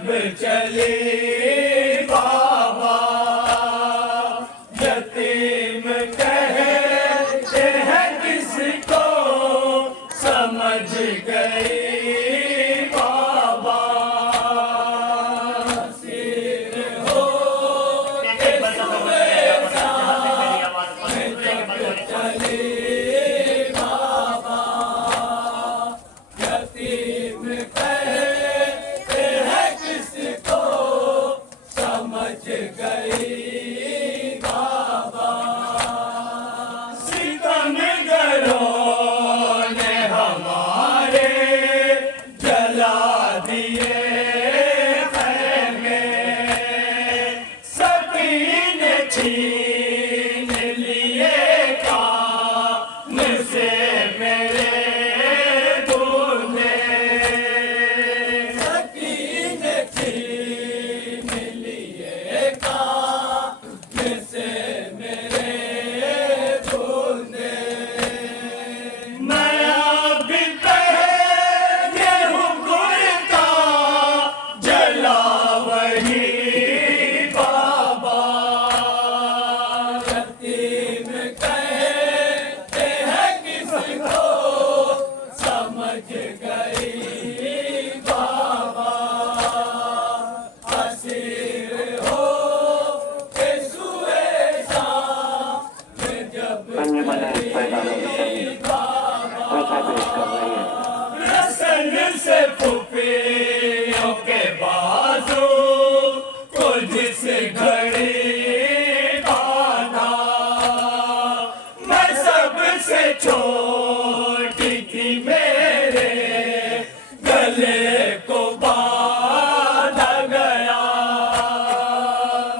जब चले बाबा यतीम कहते हैं किसको समझ गए बाबा सिर हो के सुबह चले बाबा यतीम कहते हैं किसको समझ गई बाबा सितमगरों ने हमारे जला दिए खैमे सभी ने छीन लिए काम से मेरे दूल्हे सभी ने छीन लिए काम से मेरे दूल्हे मैं अभी पहले हूँ कुर्ता जला वही बाबा यतीम कहते हैं किसको समझ गई बाबा असीर हो के सुए शाम में जब रसन से फुफियों के बाजू को जिस घड़ी बांधा मैं सबसे छोटी थी मेरे गले को बांधा गया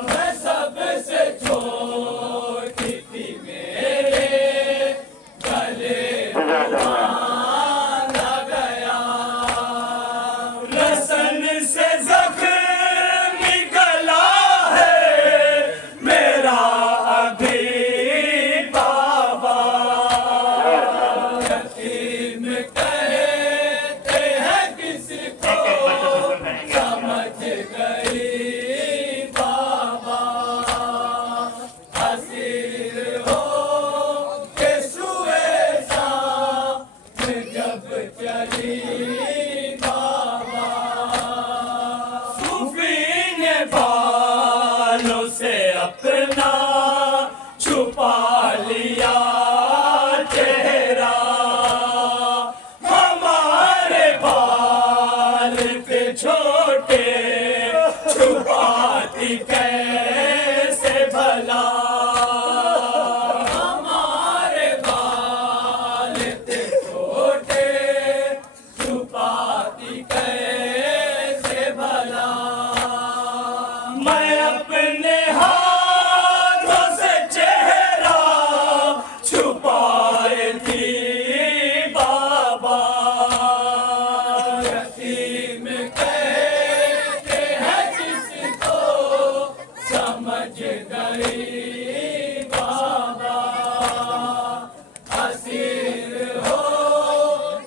मैं सबसे छोटी थी मेरे गले को बांधा गया रसन से जख्म गला है मेरा अभी बाबा यतीम कहते हैं किसको समझ गई बाबा असीर हो के सुए शाम में जब चली बाबा सूफी ने बालों से अपना छुपा लिया चेहरा हमारे बाल पे छोटे छुपाती कैसे भला हमारे बाल पे छोटे छुपाती कैसे भला मैं अपने हाथों से चेहरा छुपाए थी बाबा यतीम कहते हैं किसको समझ गई बाबा असीर हो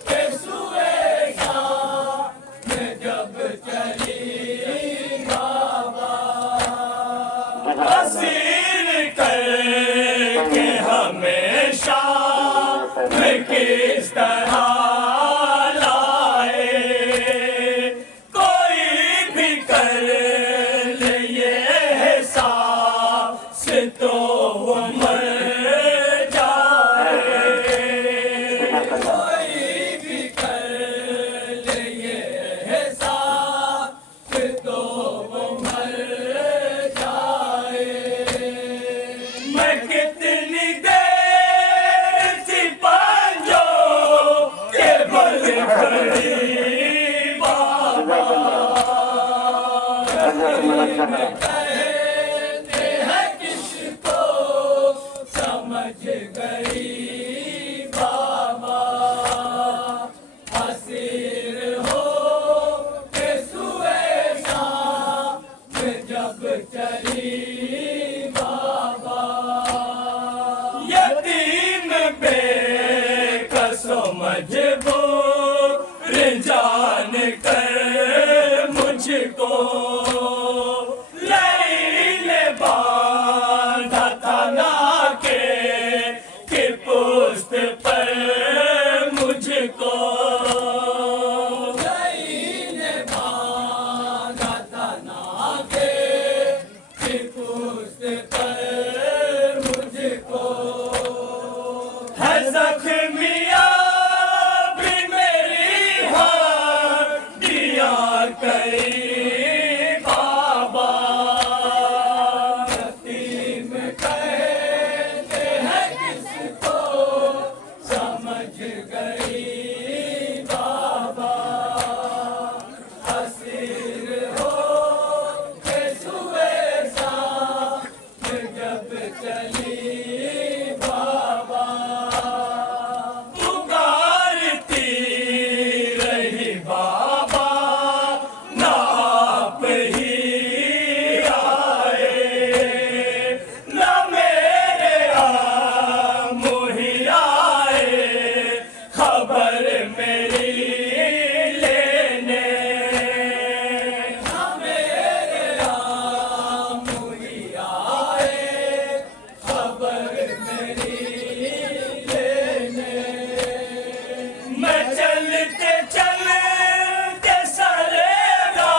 के सुए शाम में जब चली बाबा असीर करके हमेशा मैं किस तरह लाए कोई भी कर ले ये एहसास तो वो मर जाए कोई भी कर ले ये एहसास तो वो मर जाए मैं कितनी देर थी पंजों के बल खड़ी बाबा कहते हैं किसको समझ गई बाबा असीर हो के सुए शाम में जब चली बाबा यतीम बेकसो मजबूर जान कर मुझको कई बाबा यतीम कहते हैं किसको समझ गई बाबा असीर हो के सुए साथ जब चली बाबा पुकारती रही बाबा ना आप ही आए ना मेरे मुही आए खबर मेरी लेने ना मेरे मुही आए खबर मेरी लेने मैं चलते चलते सरेगा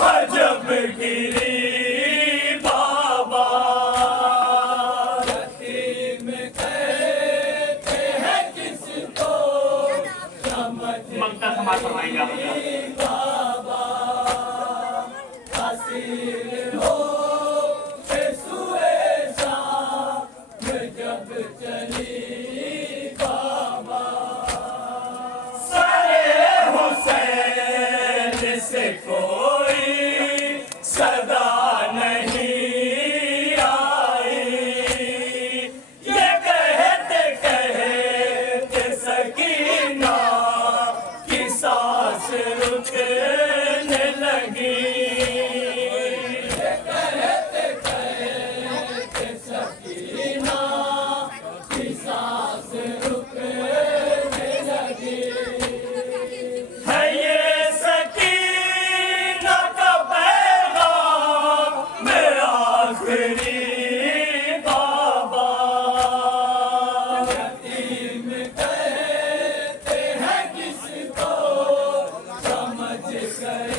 हजब गिरी बाबा यतीम कहते हैं किसको समझ ममता समाज फरमाएंगे आप बाबा असीर हो के सुए साथ जब चली बाबा सरे हुसैन से कोई सदा नहीं आई ये कहते कहते सकीना की सांस रुकने लगी ये कहते कहते सकीना की सांस रुकने लगी है ये सकीना का पैगाम मेरा आखिरी बाबा यतीम कहते हैं किसको समझ गए